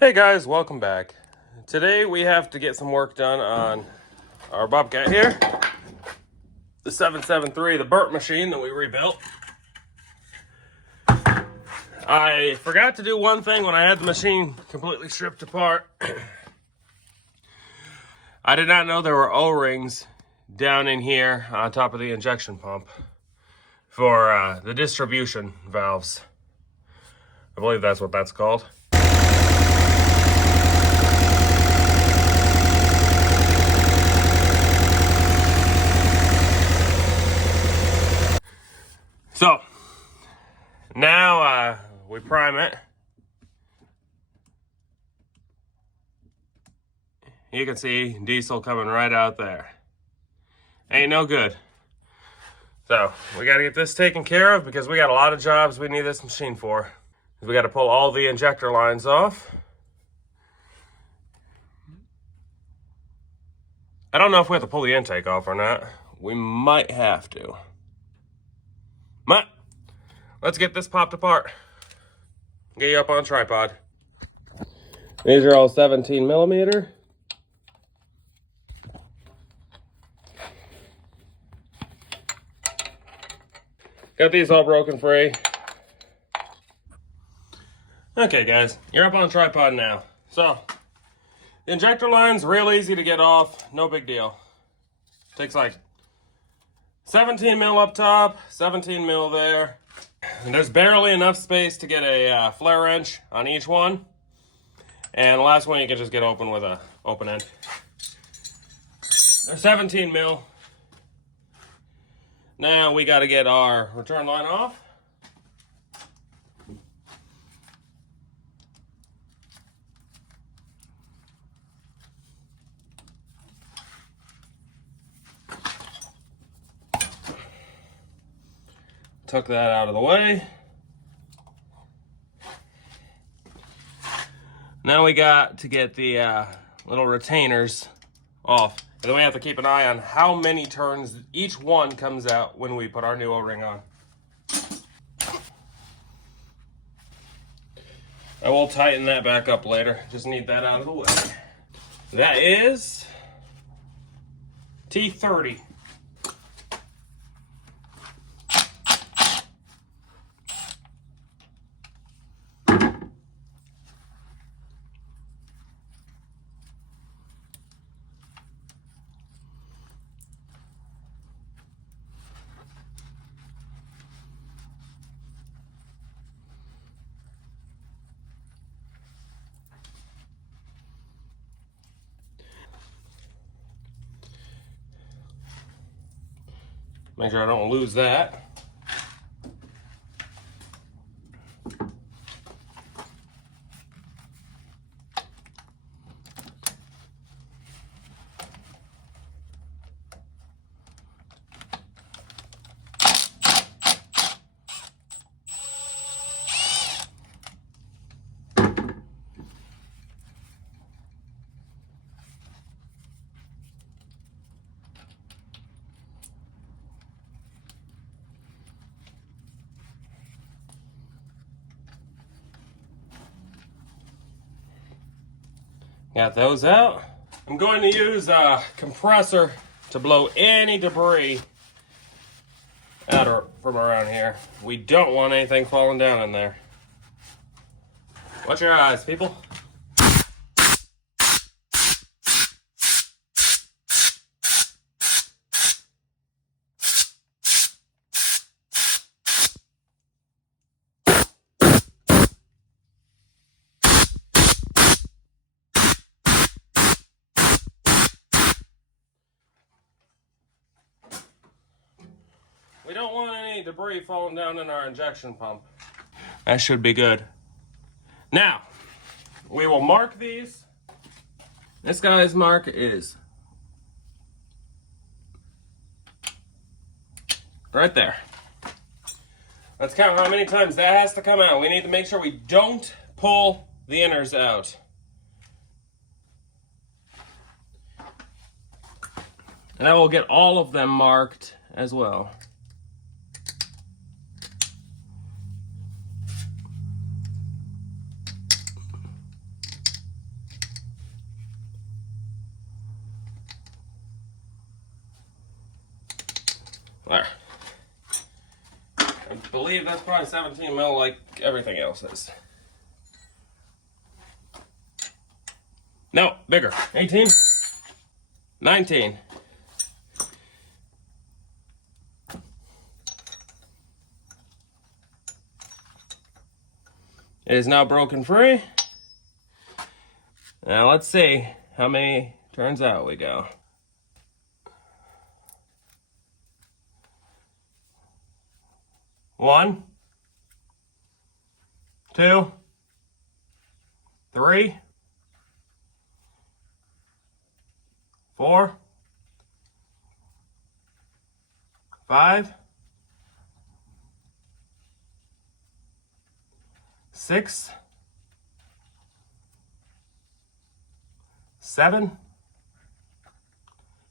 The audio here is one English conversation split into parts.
Hey guys, welcome back. Today we have to get some work done on our Bobcat here. The 773, the burnt machine that we rebuilt. I forgot to do one thing when I had the machine completely stripped apart. I did not know there were O-rings down in here on top of the injection pump for the distribution valves. I believe that's what that's called. So, now we prime it. You can see diesel coming right out there. Ain't no good. So, we gotta get this taken care of because we got a lot of jobs we need this machine for. We gotta pull all the injector lines off. I don't know if we have to pull the intake off or not. We might have to. But let's get this popped apart. Get you up on a tripod. These are all 17 millimeter. Got these all broken free. Okay guys, you're up on a tripod now. So, the injector line's real easy to get off, no big deal. Takes like 17 mil up top, 17 mil there. And there's barely enough space to get a flare wrench on each one. And the last one you can just get open with a open end. They're 17 mil. Now we got to get our return line off. Took that out of the way. Now we got to get the little retainers off. And then we have to keep an eye on how many turns each one comes out when we put our new O-ring on. I will tighten that back up later. Just need that out of the way. That is T30. Make sure I don't lose that. Got those out. I'm going to use a compressor to blow any debris out from around here. We don't want anything falling down in there. Watch your eyes, people. We don't want any debris falling down in our injection pump. That should be good. Now, we will mark these. This guy's mark is right there. Let's count how many times that has to come out. We need to make sure we don't pull the inners out. And I will get all of them marked as well. There. I believe that's probably 17 mil like everything else is. No, bigger. 18? 19. It is now broken free. Now let's see how many turns out we go. 1, 2, 3, 4, 5, 6, 7,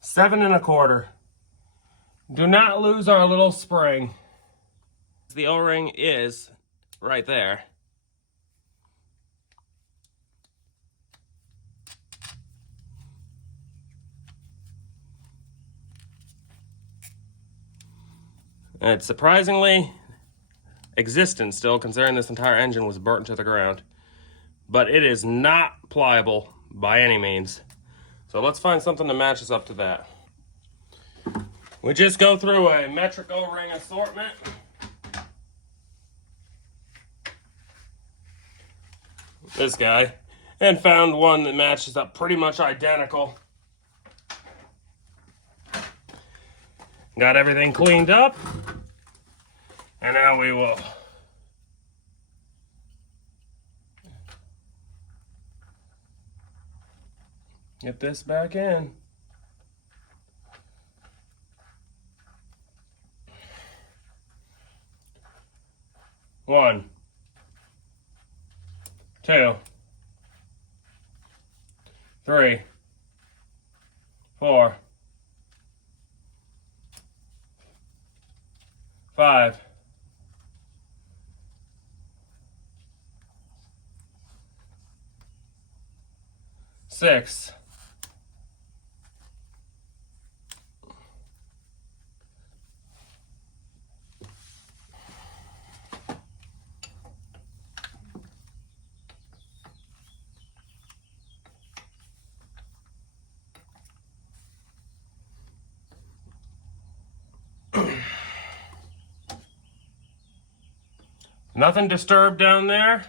7 1/4. Do not lose our little spring. The O-ring is right there. And it's surprisingly existent still, considering this entire engine was burnt to the ground. But it is not pliable by any means. So let's find something to match us up to that. We just go through a metric O-ring assortment. This guy, and found one that matches up pretty much identical. Got everything cleaned up, and now we will get this back in. One, 2, 3, 4, 5, 6, 7. Nothing disturbed down there.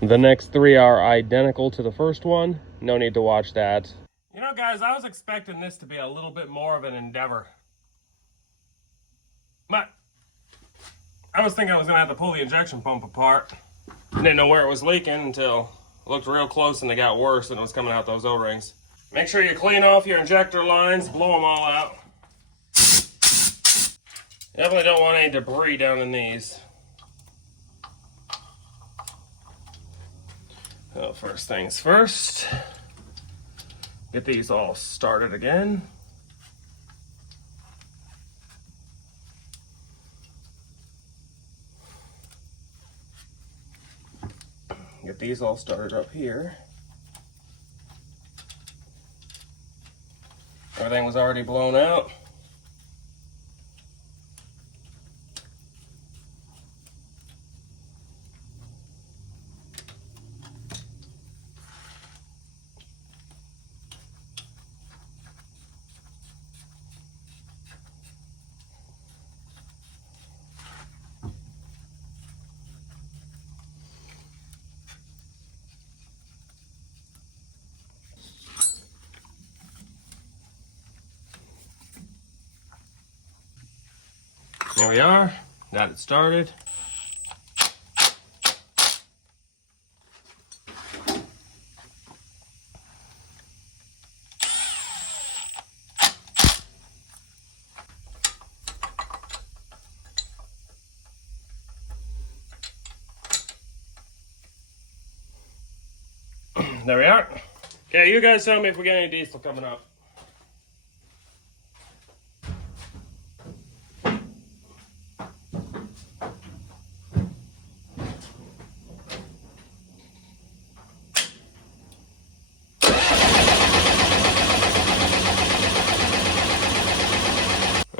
The next 3 are identical to the first one. No need to watch that. You know, guys, I was expecting this to be a little bit more of an endeavor. But I was thinking I was going to have to pull the injection pump apart. Didn't know where it was leaking until I looked real close and it got worse and it was coming out those O-rings. Make sure you clean off your injector lines, blow them all out. Definitely don't want any debris down in these. So first things first, get these all started again. Get these all started up here. Everything was already blown out. There we are, got it started. There we are. Okay, you guys tell me if we get any diesel coming up.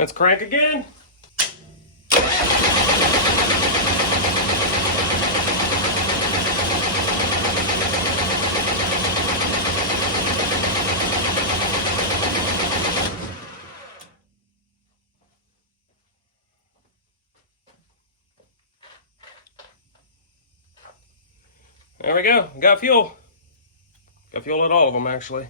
Let's crank again. There we go. Got fuel. Got fuel at all of them, actually.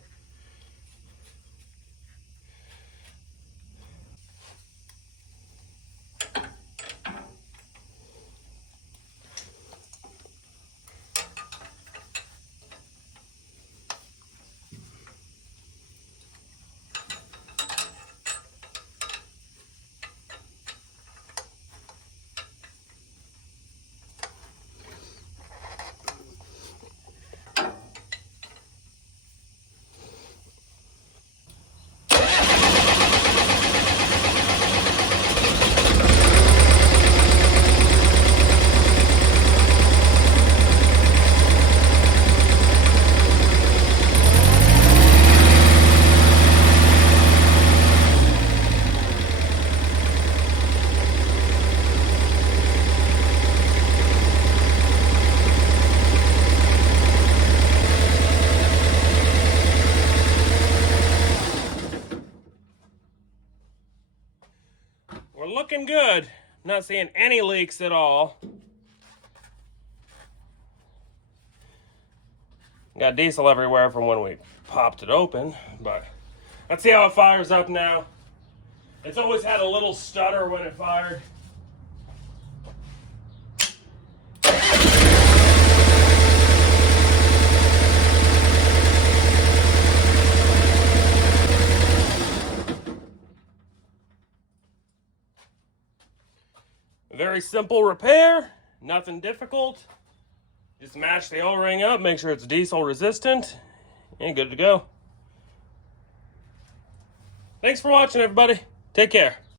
We're looking good. Not seeing any leaks at all. Got diesel everywhere from when we popped it open, but let's see how it fires up now. It's always had a little stutter when it fired. Very simple repair, nothing difficult. Just match the O-ring up, make sure it's diesel resistant, and good to go. Thanks for watching, everybody. Take care.